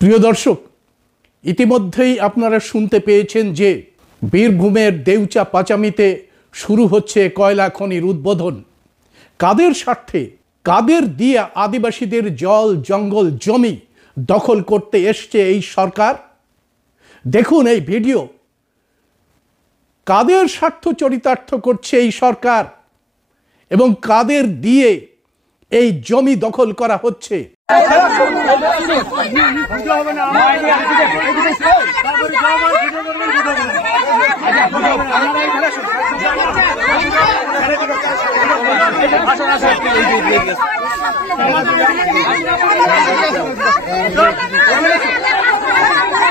প্রিয় দর্শক, ইতিমধ্যেই আপনারা শুনতে পেয়েছেন যে বীরভূমের দেউচা পাচামিতে শুরু হচ্ছে কয়লা খনির উদ্বোধন। কাদের স্বার্থে, কাদের দিয়ে আদিবাসীদের জল জঙ্গল জমি দখল করতে এসছে এই সরকার? দেখুন এই ভিডিও। কাদের স্বার্থ চরিতার্থ করছে এই সরকার এবং কাদের দিয়ে এই জমি দখল করা হচ্ছে।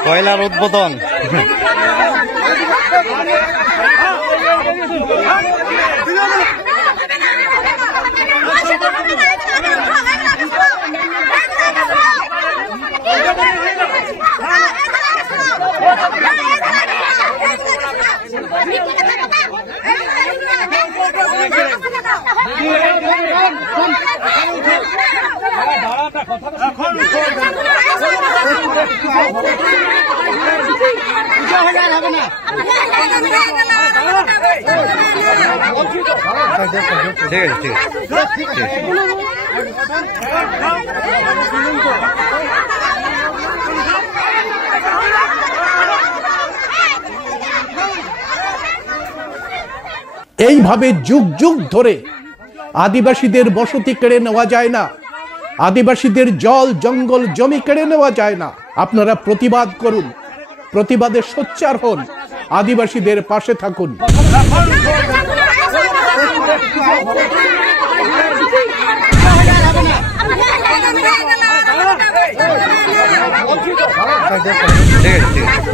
কয়লার উদ্বোধন। এইভাবে যুগ যুগ ধরে আদিবাসীদের বসতি কেড়ে নেওয়া যায় না, আদিবাসীদের জল জঙ্গল জমি কেড়ে নেওয়া যায় না। আপনারা প্রতিবাদ করুন, প্রতিবাদে সোচ্চার হন, আদিবাসীদের পাশে থাকুন। ঠিক আছে।